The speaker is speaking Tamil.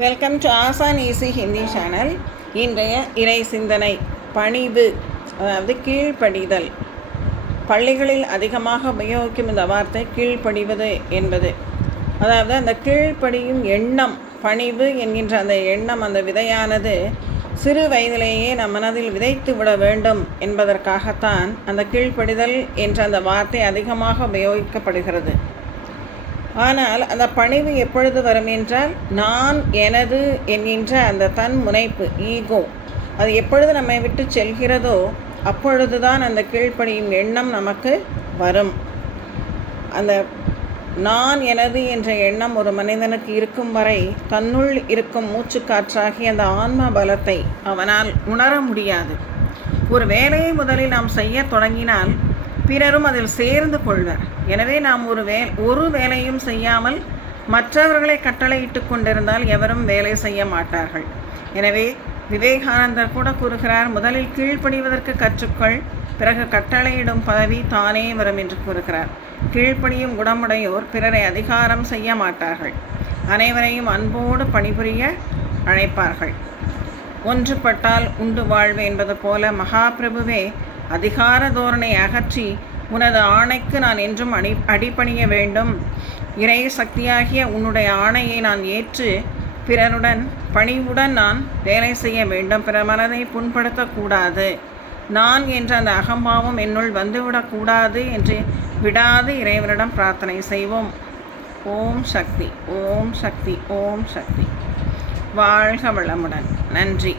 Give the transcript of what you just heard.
Welcome to Aasaan easy Hindi channel இன்றைய இறை சிந்தனை பணிவு அதாவது கீழ்ப்படிதல். பள்ளிகளில் அதிகமாக உபயோகிக்கும் இந்த வார்த்தை கீழ்ப்படிவது என்பது. அதாவது அந்த கீழ்ப்படியும் எண்ணம் பணிவு என்கின்ற அந்த எண்ணம் அந்த விதையானது சிறு வயதிலேயே நம் மனதில் விதைத்து விட வேண்டும் என்பதற்காகத்தான் அந்த கீழ்ப்படிதல் என்ற அந்த வார்த்தை அதிகமாக உபயோகிக்கப்படுகிறது. ஆனால் அந்த பணிவு எப்பொழுது வரும் என்றால் நான் எனது என்கின்ற அந்த தன் முனைப்பு ஈகோ அது எப்பொழுது நம்மை விட்டு செல்கிறதோ அப்பொழுதுதான் அந்த கீழ்ப்படியும் எண்ணம் நமக்கு வரும். அந்த நான் எனது என்ற எண்ணம் ஒரு மனிதனுக்கு இருக்கும் வரை தன்னுள் இருக்கும் மூச்சுக்காற்றாகி அந்த ஆன்ம பலத்தை அவனால் உணர முடியாது. ஒரு வேலையை முதலில் நாம் செய்ய தொடங்கினால் பிறரும் அதில் சேர்ந்து கொள்வர். எனவே நாம் ஒரு வே ஒரு வேலையும் செய்யாமல் மற்றவர்களை கட்டளையிட்டு கொண்டிருந்தால் எவரும் வேலை செய்ய மாட்டார்கள். எனவே விவேகானந்தர் கூட கூறுகிறார் முதலில் கீழ்ப்படிவதற்கு கற்றுக்கொள் பிறகு கட்டளையிடும் பதவி தானே வரும் என்று கூறுகிறார். கீழ்ப்படியும் குணமுடையோர் பிறரை அதிகாரம் செய்ய மாட்டார்கள். அனைவரையும் அன்போடு பணிபுரிய அழைப்பார்கள். ஒன்றுபட்டால் உண்டு வாழ்வு என்பது போல மகாபிரபுவே அதிகார தோரணை அகற்றி உனது ஆணைக்கு நான் என்றும் அடி அடிபணிய வேண்டும். இறை சக்தியாகிய உன்னுடைய ஆணையை நான் ஏற்று பிறருடன் பணிவுடன் நான் வேலை செய்ய வேண்டும். பிற மனதை புண்படுத்தக்கூடாது. நான் என்ற அந்த அகம்பாவம் என்னுள் வந்துவிடக்கூடாது என்று விடாது இறைவனிடம் பிரார்த்தனை செய்வோம். ஓம் சக்தி ஓம் சக்தி ஓம் சக்தி. வாழ்க வளமுடன். நன்றி.